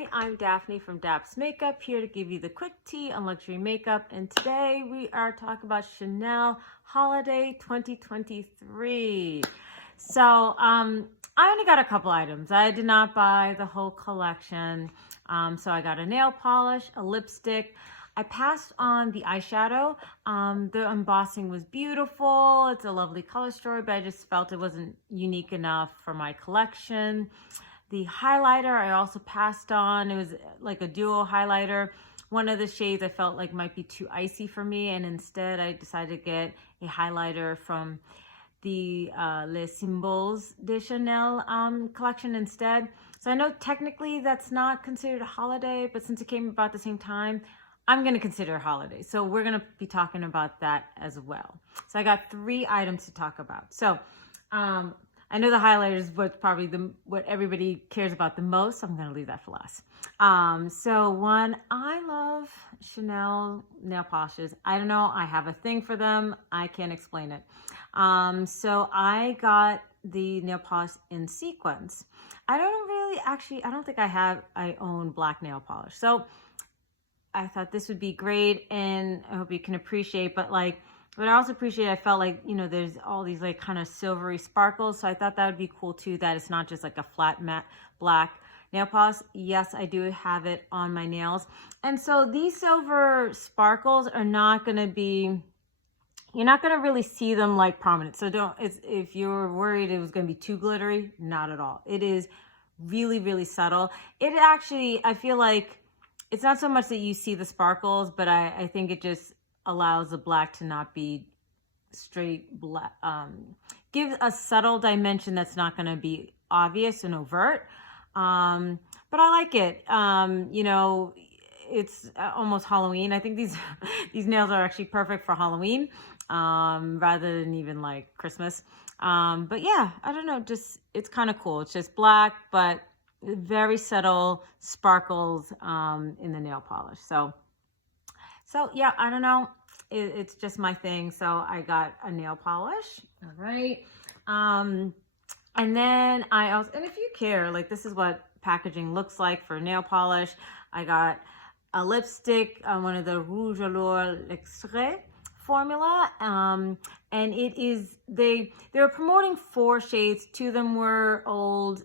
Hi, I'm Daphne from Daps Makeup, here to give you the quick tea on luxury makeup. And today we are talking about Chanel Holiday 2023. So I only got a couple items. I did not buy the whole collection. So I got a nail polish, a lipstick. I passed on the eyeshadow. The embossing was beautiful. It's a lovely color story, but I just felt it wasn't unique enough for my collection. The highlighter I also passed on. It was like a duo highlighter. One of the shades I felt like might be too icy for me, and instead I decided to get a highlighter from the Les Symboles de Chanel collection instead. So I know technically that's not considered a holiday, but since it came about the same time, I'm going to consider a holiday. So we're going to be talking about that as well. So I got 3 items to talk about. So I know the highlighter is what's probably what everybody cares about the most. So I'm going to leave that for last. So one, I love Chanel nail polishes. I don't know. I have a thing for them. I can't explain it. So I got the nail polish in Sequins. I don't think I own black nail polish. So I thought this would be great, and I hope you can appreciate, but like, what I also appreciate, I felt like, you know, there's all these like kind of silvery sparkles. So I thought that would be cool too, that it's not just like a flat matte black nail polish. Yes, I do have it on my nails. And so these silver sparkles are not going to be, you're not going to really see them like prominent. So if you're worried it was going to be too glittery, not at all. It is really, really subtle. It actually, I feel like it's not so much that you see the sparkles, but I think it just allows the black to not be straight black. Give a subtle dimension that's not going to be obvious and overt. But I like it. You know, it's almost Halloween. I think these nails are actually perfect for Halloween, rather than even like Christmas. But yeah, I don't know, just it's kind of cool. It's just black, but very subtle sparkles in the nail polish. So yeah, I don't know. It's just my thing. So I got a nail polish. All right. And then I also, and if you care, like this is what packaging looks like for nail polish. I got a lipstick, one of the Rouge Allure Extrait formula. And it is, they were promoting 4 shades. 2 of them were old,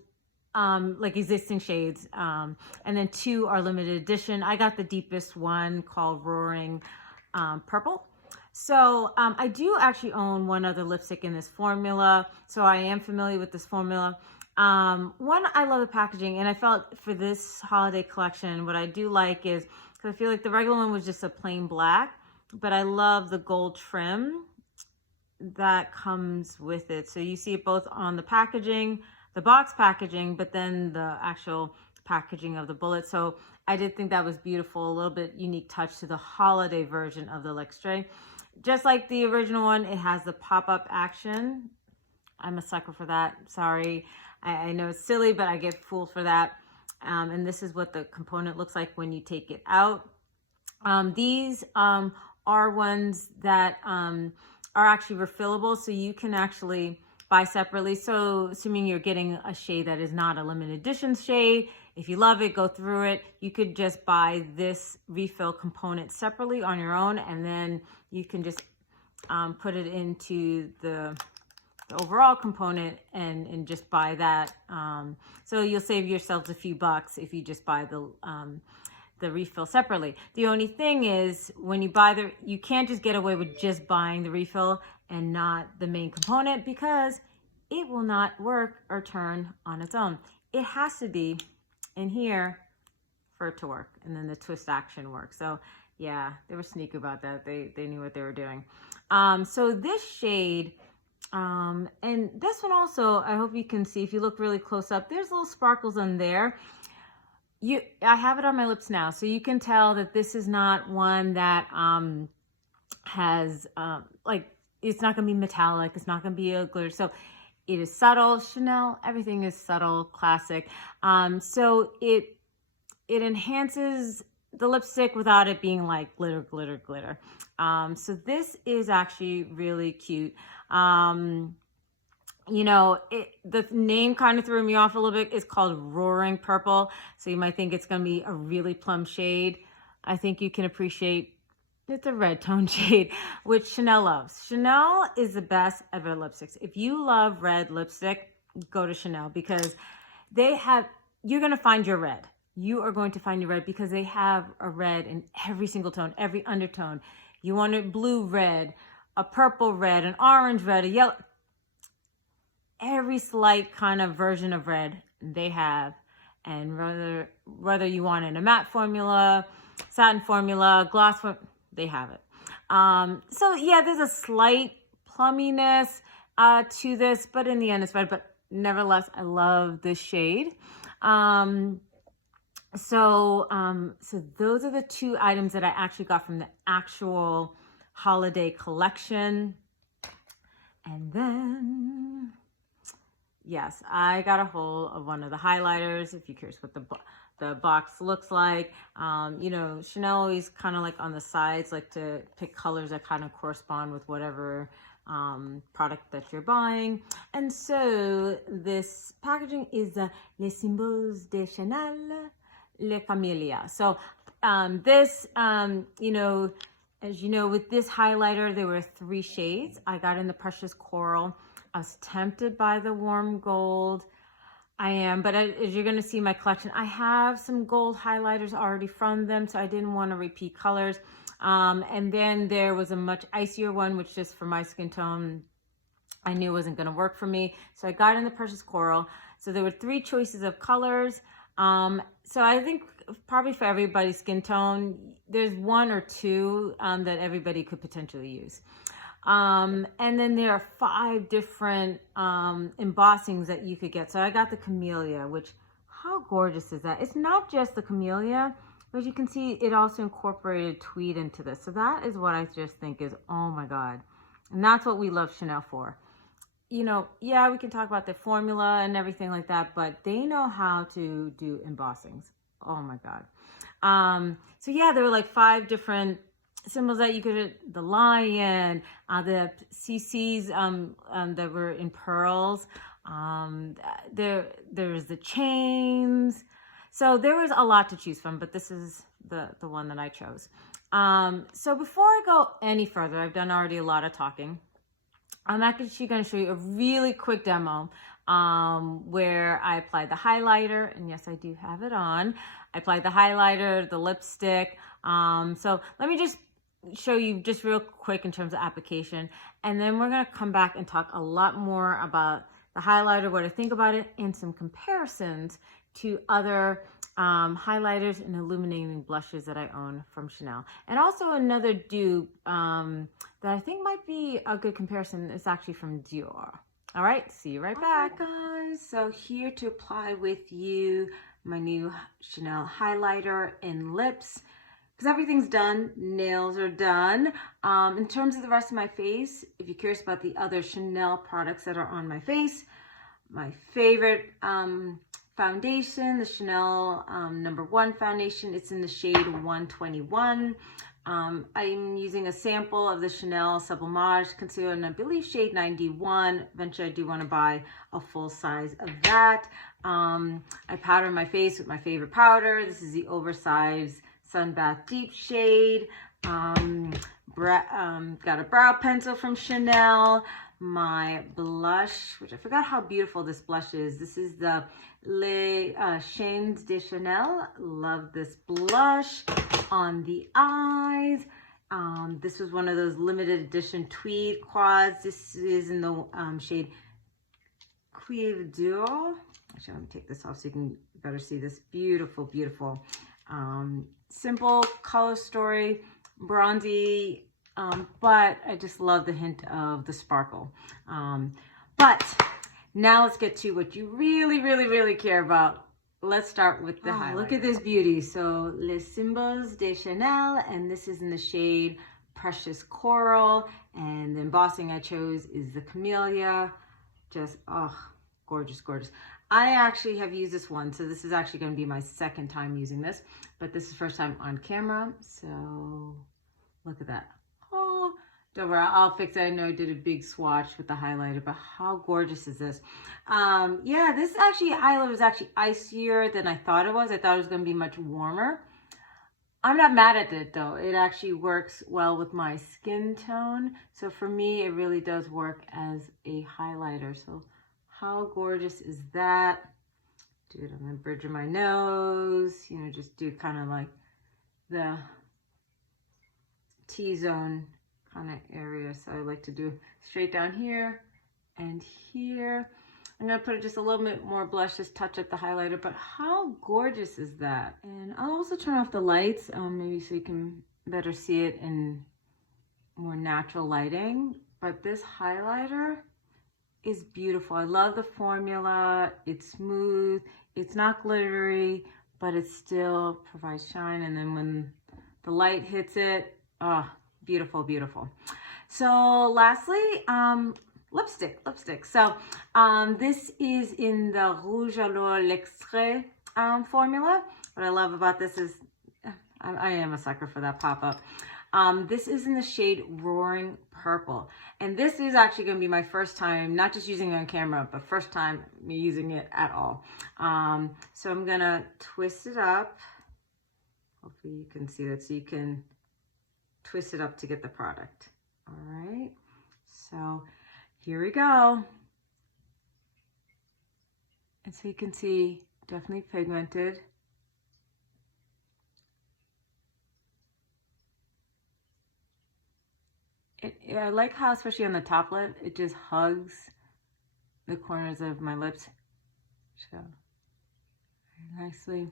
like existing shades, and then 2 are limited edition. I got the deepest one called Roaring Purple. So I do actually own one other lipstick in this formula, so I am familiar with this formula. One, I love the packaging, and I felt for this holiday collection, what I do like is, because I feel like the regular one was just a plain black, but I love the gold trim that comes with it. So you see it both on the packaging, the box packaging, but then the actual packaging of the bullet. So I did think that was beautiful, a little bit unique touch to the holiday version of the L'Extrait. Just like the original one, it has the pop-up action. I'm a sucker for that. Sorry, I know it's silly, but I get fooled for that. And this is what the component looks like when you take it out. These are ones that are actually refillable, so you can actually buy separately. So assuming you're getting a shade that is not a limited edition shade, if you love it, go through it. You could just buy this refill component separately on your own, and then you can just put it into the overall component and just buy that. So you'll save yourselves a few bucks if you just buy the refill separately. The only thing is, when you buy you can't just get away with just buying the refill and not the main component, because it will not work or turn on its own. It has to be in here for it to work, and then the twist action works. So yeah, they were sneaky about that. They knew what they were doing. So this shade, and this one also, I hope you can see, if you look really close up, there's little sparkles on there. I have it on my lips now, so you can tell that this is not one that has like, it's not going to be metallic. It's not going to be a glitter. So it is subtle. Chanel, everything is subtle, classic. So it enhances the lipstick without it being like glitter, glitter, glitter. So this is actually really cute. you know, the name kind of threw me off a little bit. It's called Roaring Purple. So you might think it's going to be a really plum shade. I think you can appreciate it's a red tone shade, which Chanel loves. Chanel is the best at red lipsticks. If you love red lipstick, go to Chanel because they have, you're going to find your red. You are going to find your red because they have a red in every single tone, every undertone. You want a blue red, a purple red, an orange red, a yellow. Every slight kind of version of red they have. And whether you want it in a matte formula, satin formula, gloss formula, they have it. So yeah, there's a slight plumminess to this, but in the end it's red. But nevertheless, I love this shade. So those are the two items that I actually got from the actual holiday collection. And then, yes, I got a hold of one of the highlighters. If you're curious what the box looks like, you know, Chanel always kind of like on the sides like to pick colors that kind of correspond with whatever product that you're buying. And so this packaging is the Les Symboles de Chanel, Le Camelia. So this, you know, as you know, with this highlighter, there were 3 shades. I got in the Precious Coral. I was tempted by the Warm Gold. I am, but as you're going to see my collection, I have some gold highlighters already from them, so I didn't want to repeat colors. And then there was a much icier one, which just for my skin tone, I knew wasn't going to work for me. So I got in the Precious Coral. So there were 3 choices of colors. So I think probably for everybody's skin tone, there's 1 or 2 that everybody could potentially use. And then there are 5 different embossings that you could get. So I got the Camelia, which, how gorgeous is that? It's not just the Camelia, but you can see it also incorporated tweed into this. So that is what I just think is, oh my God. And that's what we love Chanel for. You know, yeah, we can talk about the formula and everything like that, but they know how to do embossings. Oh my God. So yeah, there were like 5 different symbols that you could, the lion, the CCs that were in pearls. There's the chains. So there was a lot to choose from, but this is the one that I chose. So before I go any further, I've done already a lot of talking. I'm actually going to show you a really quick demo where I applied the highlighter, and yes, I do have it on. I applied the highlighter, the lipstick. So let me just show you just real quick in terms of application, and then we're going to come back and talk a lot more about the highlighter, what I think about it, and some comparisons to other highlighters and illuminating blushes that I own from Chanel. And also another dupe that I think might be a good comparison is actually from Dior. All right, see you right back. Guys, so here to apply with you my new Chanel highlighter and lips, because everything's done, nails are done. In terms of the rest of my face, if you're curious about the other Chanel products that are on my face, my favorite foundation, the Chanel #1 foundation, it's in the shade 121. I'm using a sample of the Chanel Sublimage concealer in, I believe, shade 91. Eventually, I do want to buy a full size of that. I powder my face with my favorite powder. This is the oversized Sunbath Deep shade. Got a brow pencil from Chanel. My blush, which I forgot how beautiful this blush is. This is the Les Chaînes de Chanel. Love this blush on the eyes. This was one of those limited edition tweed quads. This is in the shade Cuivre d'Or. Actually, let me take this off so you can better see this. Beautiful, beautiful. Simple color story, bronzy, but I just love the hint of the sparkle. But now let's get to what you really, really, really care about. Let's start with the highlight. Look at this beauty. So Les Symboles de Chanel, and this is in the shade Precious Coral, and the embossing I chose is the Camelia. Just, oh, gorgeous, gorgeous. I actually have used this one, so this is actually going to be my second time using this, but this is the first time on camera, so look at that. Oh, Don't worry, I'll fix it. I know I did a big swatch with the highlighter, but how gorgeous is this? Yeah, this highlighter was actually icier than I thought it was. I thought it was going to be much warmer. I'm not mad at it though. It actually works well with my skin tone. So for me, it really does work as a highlighter. So how gorgeous is that? Do it on the bridge of my nose, you know, just do kind of like the T-zone kind of area. So I like to do straight down here and here. I'm gonna put just a little bit more blush, just touch up the highlighter, but how gorgeous is that? And I'll also turn off the lights, maybe so you can better see it in more natural lighting. But this highlighter is beautiful. I love the formula. It's smooth, it's not glittery, but it still provides shine. And then when the light hits it, oh, beautiful, beautiful. So lastly, lipstick. So this is in the Rouge Allure L'Extrait formula. What I love about this is, I am a sucker for that pop-up. This is in the shade Roaring Purple. And this is actually going to be my first time, not just using it on camera, but first time me using it at all. So I'm going to twist it up. Hopefully you can see that, so you can twist it up to get the product. All right. So here we go. And so you can see, definitely pigmented. I like how, especially on the top lip, it just hugs the corners of my lips. So, very nicely.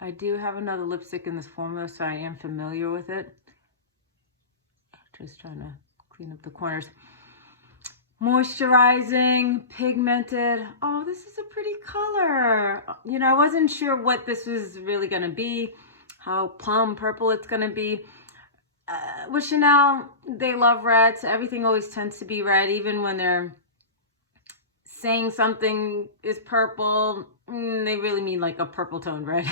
I do have another lipstick in this formula, so I am familiar with it. Just trying to clean up the corners. Moisturizing, pigmented. Oh, this is a pretty color. You know, I wasn't sure what this was really going to be, how plum purple it's going to be. With Chanel, they love red, so everything always tends to be red, even when they're saying something is purple, they really mean like a purple tone red.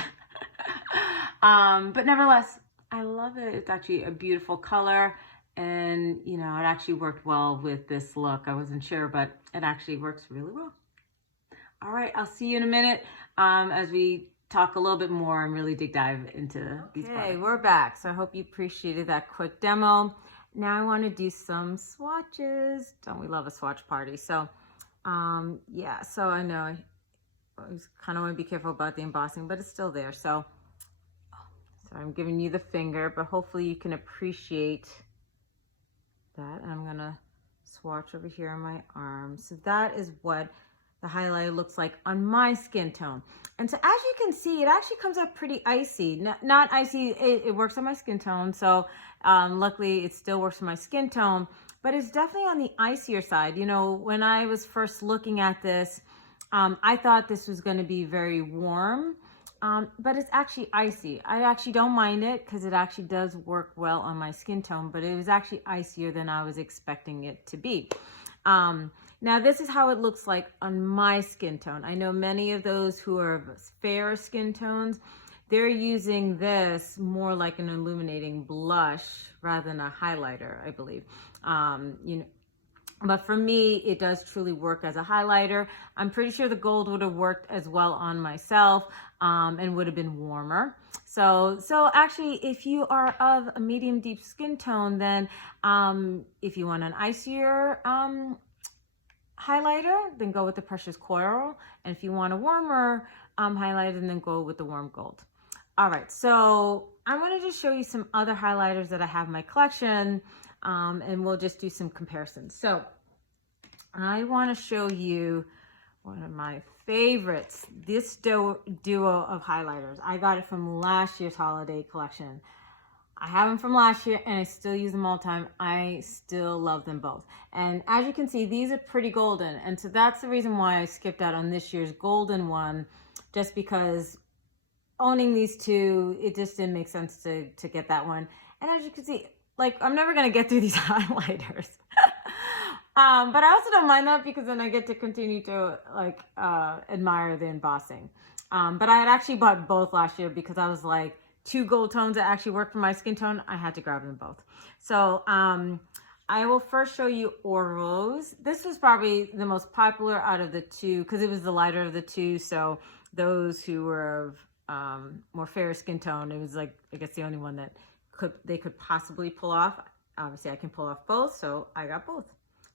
But nevertheless, I love it. It's actually a beautiful color, and you know, it actually worked well with this look. I wasn't sure, but it actually works really well. All right, I'll see you in a minute as we talk a little bit more and really dive into these products. Okay, we're back. So I hope you appreciated that quick demo. Now I want to do some swatches. Don't we love a swatch party? So yeah, so I know I kind of want to be careful about the embossing, but it's still there. So I'm giving you the finger, but hopefully you can appreciate that. And I'm gonna swatch over here on my arm. So that is what the highlighter looks like on my skin tone. And so as you can see, it actually comes out pretty icy. Not icy, it works on my skin tone. So luckily it still works on my skin tone, but it's definitely on the icier side. You know, when I was first looking at this, I thought this was gonna be very warm, but it's actually icy. I actually don't mind it because it actually does work well on my skin tone, but it was actually icier than I was expecting it to be. Now this is how it looks like on my skin tone. I know many of those who are fair skin tones, they're using this more like an illuminating blush rather than a highlighter, I believe. You know, but for me, it does truly work as a highlighter. I'm pretty sure the gold would have worked as well on myself and would have been warmer. So actually, if you are of a medium deep skin tone, then if you want an icier highlighter, then go with the Precious Coral. And if you want a warmer highlighter, then go with the Warm Gold. All right, so I wanted to show you some other highlighters that I have in my collection, and we'll just do some comparisons. So I want to show you one of my favorites, this duo of highlighters. I got it from last year's holiday collection. I have them from last year and I still use them all the time. I still love them both. And as you can see, these are pretty golden. And so that's the reason why I skipped out on this year's golden one, just because owning these two, it just didn't make sense to get that one. And as you can see, like, I'm never going to get through these highlighters. But I also don't mind that because then I get to continue to like admire the embossing. But I had actually bought both last year because I was like, two gold tones that actually work for my skin tone, I had to grab them both. So I will first show you Rose. This was probably the most popular out of the two because it was the lighter of the two. So those who were of more fair skin tone, it was like, I guess the only one that they could possibly pull off. Obviously I can pull off both, so I got both.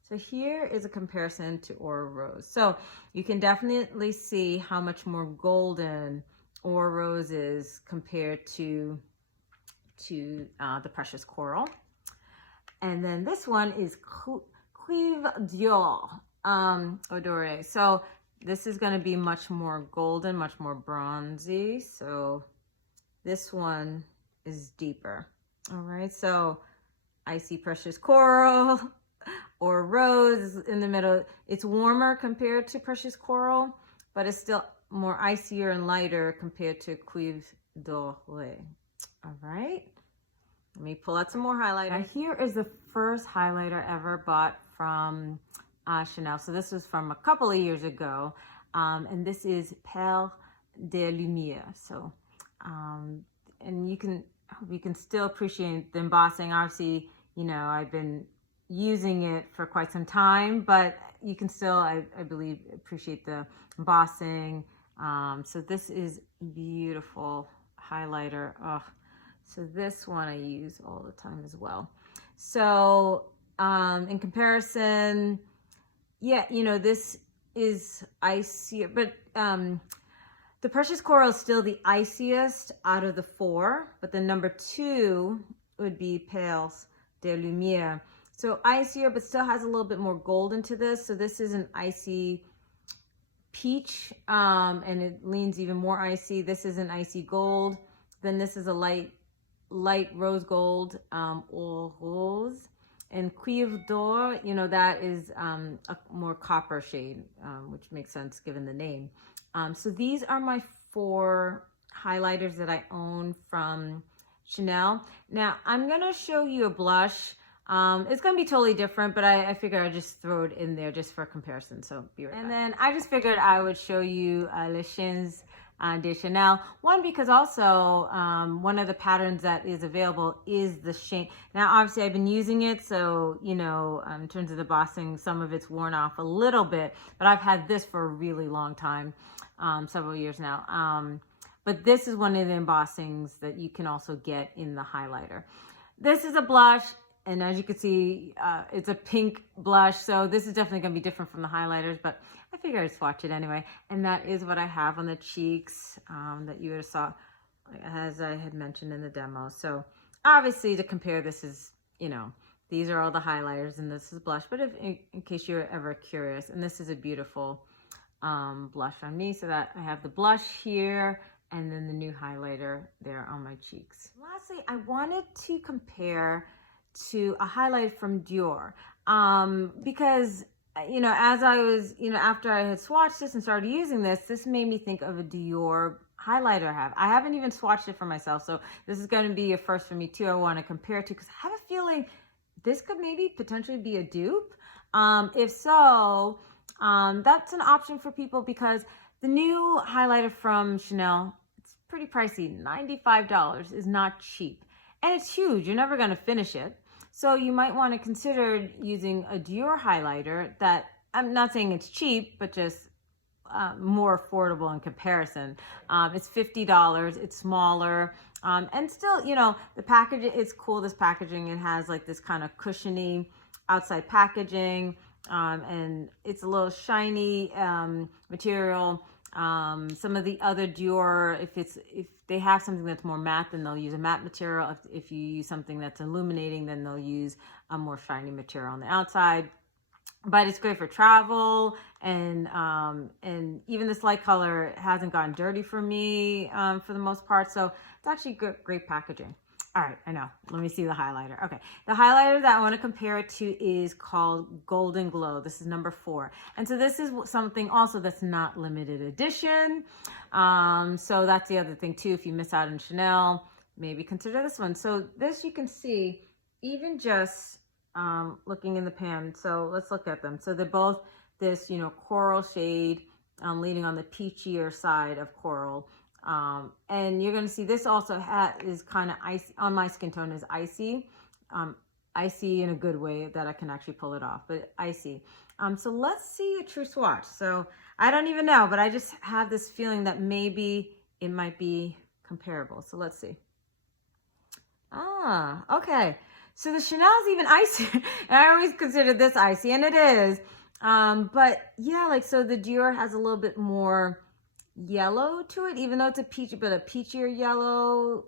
So here is a comparison to Aura Rose. So you can definitely see how much more golden Aura Rose is compared to the Precious Coral. And then this one is Cuivre Dior Odore. So this is going to be much more golden, much more bronzy. So this one is deeper. All right, so I see Precious Coral or Rose in the middle. It's warmer compared to Precious Coral, but it's still more icier and lighter compared to Cuivre Doré. All right, let me pull out some more highlighter. Now here is the first highlighter ever bought from Chanel. So this was from a couple of years ago, and this is Perle de Lumière. So, and you can still appreciate the embossing. Obviously, you know, I've been using it for quite some time, but you can still, I believe, appreciate the embossing. So this is beautiful highlighter. Oh, so this one I use all the time as well. So in comparison, yeah, you know, this is icier, but the Precious Coral is still the iciest out of the four, but the number two would be Perle de Lumière. So icier, but still has a little bit more gold into this. So this is an icy peach, and it leans even more icy. This is an icy gold. Then this is a light rose gold, or rose. And Cuivre d'Or, you know, that is a more copper shade, which makes sense given the name. So these are my four highlighters that I own from Chanel. Now I'm gonna show you a blush. It's gonna be totally different, but I figured I'd just throw it in there just for comparison. So be right back. And then I just figured I would show you Les Chines de Chanel. One, because also one of the patterns that is available is the shade. Now obviously I've been using it, so you know, in terms of the embossing, some of it's worn off a little bit, but I've had this for a really long time, several years now. But this is one of the embossings that you can also get in the highlighter. This is a blush, and as you can see, it's a pink blush, so this is definitely going to be different from the highlighters, but I figured I'd swatch it anyway. And that is what I have on the cheeks that you would have saw, as I had mentioned in the demo. So obviously to compare, this is, you know, these are all the highlighters and this is blush, but if, in case you're ever curious, and this is a beautiful blush on me, so that I have the blush here and then the new highlighter there on my cheeks. Lastly, I wanted to compare to a highlight from Dior because, you know, as I was, you know, after I had swatched this and started using this made me think of a Dior highlighter I haven't even swatched it for myself, so this is going to be a first for me too. I want to compare to, because I have a feeling this could maybe potentially be a dupe. If so, that's an option for people, because the new highlighter from Chanel, it's pretty pricey. $95 is not cheap, and it's huge. You're never going to finish it. So you might want to consider using a Dior highlighter that, I'm not saying it's cheap, but just more affordable in comparison. It's $50, it's smaller, and still, you know, the package is cool. This packaging, it has like this kind of cushiony outside packaging, and it's a little shiny material. Some of the other Dior, if they have something that's more matte, then they'll use a matte material. If you use something that's illuminating, then they'll use a more shiny material on the outside. But it's great for travel, and even this light color hasn't gotten dirty for me for the most part. So it's actually great packaging. All right, I know. Let me see the highlighter. Okay, the highlighter that I want to compare it to is called Golden Glow. This is number 4. And so this is something also that's not limited edition. So that's the other thing too. If you miss out on Chanel, maybe consider this one. So this, you can see, even just looking in the pan. So let's look at them. So they're both this, you know, coral shade, leaning on the peachier side of coral. And you're going to see this also is kind of icy on my skin tone, is icy. Icy in a good way that I can actually pull it off, but icy. So let's see a true swatch. So I don't even know, but I just have this feeling that maybe it might be comparable. So let's see. Okay. So the Chanel is even icy. I always considered this icy, and it is. But yeah, like, so the Dior has a little bit more yellow to it, even though it's a peachy, but a peachier yellow.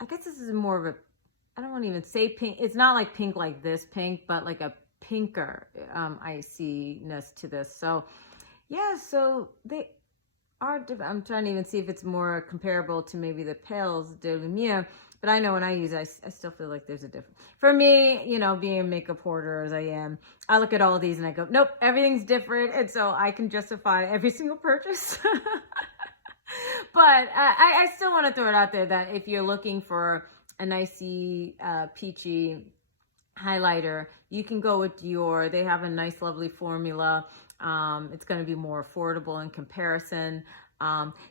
I guess this is more of a, I don't want to even say pink. It's not like pink like this pink, but like a pinker iciness to this. So yeah, so they are different. I'm trying to even see if it's more comparable to maybe the Pales de Lumiere, but I know when I use it, I still feel like there's a difference. For me, you know, being a makeup hoarder as I am, I look at all these and I go, nope, everything's different. And so I can justify every single purchase. But I still want to throw it out there that if you're looking for an icy, peachy highlighter, you can go with Dior. They have a nice, lovely formula. It's going to be more affordable in comparison.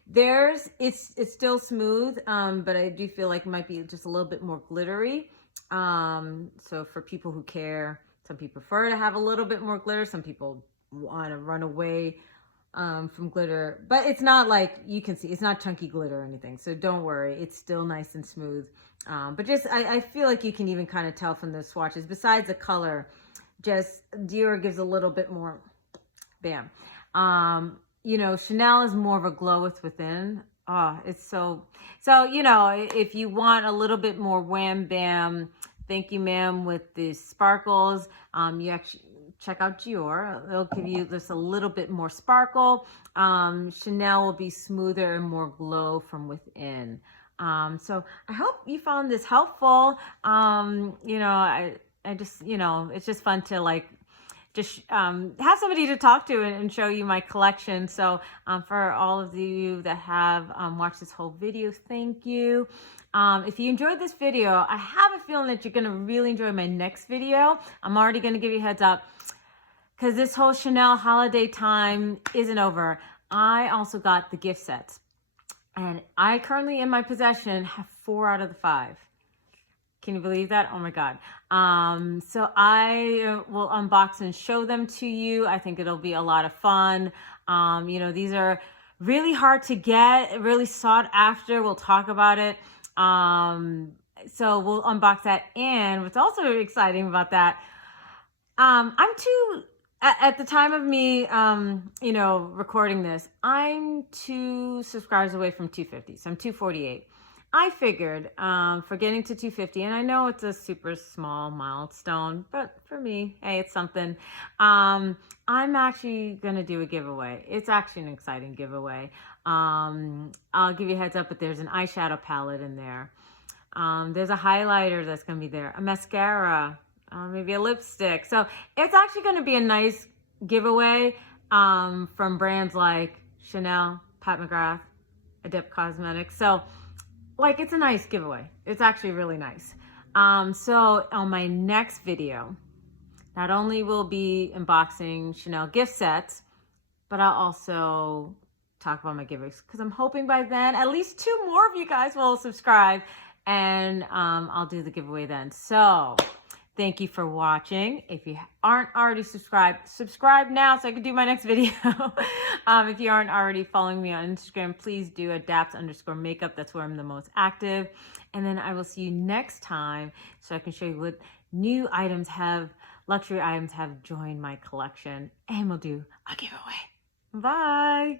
Theirs, it's still smooth, but I do feel like it might be just a little bit more glittery. So for people who care, some people prefer to have a little bit more glitter. Some people want to run away from glitter, but it's not like, you can see, it's not chunky glitter or anything. So don't worry, it's still nice and smooth. But just, I feel like you can even kind of tell from the swatches, besides the color, just Dior gives a little bit more, bam. You know, Chanel is more of a glow within. Oh, it's so, you know, if you want a little bit more wham bam, thank you ma'am, with the sparkles, you actually check out Dior. They'll give you just a little bit more sparkle. Chanel will be smoother and more glow from within. So I hope you found this helpful. You know, I just, you know, it's just fun to like, just have somebody to talk to and show you my collection. So for all of you that have watched this whole video, thank you. If you enjoyed this video, I have a feeling that you're going to really enjoy my next video. I'm already going to give you a heads up because this whole Chanel holiday time isn't over. I also got the gift sets, and I currently in my possession have 4 out of the 5. Can you believe that? Oh my God. So I will unbox and show them to you. I think it'll be a lot of fun. You know, these are really hard to get, really sought after. We'll talk about it. So we'll unbox that. And what's also exciting about that, at the time of me, you know, recording this, I'm 2 subscribers away from 250. So I'm 248. I figured for getting to 250, and I know it's a super small milestone, but for me, hey, it's something. I'm actually going to do a giveaway. It's actually an exciting giveaway. I'll give you a heads up, but there's an eyeshadow palette in there. There's a highlighter that's going to be there, a mascara, maybe a lipstick. So it's actually going to be a nice giveaway from brands like Chanel, Pat McGrath, Adept Cosmetics. So like, it's a nice giveaway. It's actually really nice. So on my next video, not only will be unboxing Chanel gift sets, but I'll also talk about my giveaways, because I'm hoping by then at least 2 more of you guys will subscribe, and I'll do the giveaway then. So thank you for watching. If you aren't already subscribed, subscribe now so I can do my next video. If you aren't already following me on Instagram, please do a Daps_makeup. That's where I'm the most active. And then I will see you next time so I can show you what new items luxury items have joined my collection, and we'll do a giveaway. Bye.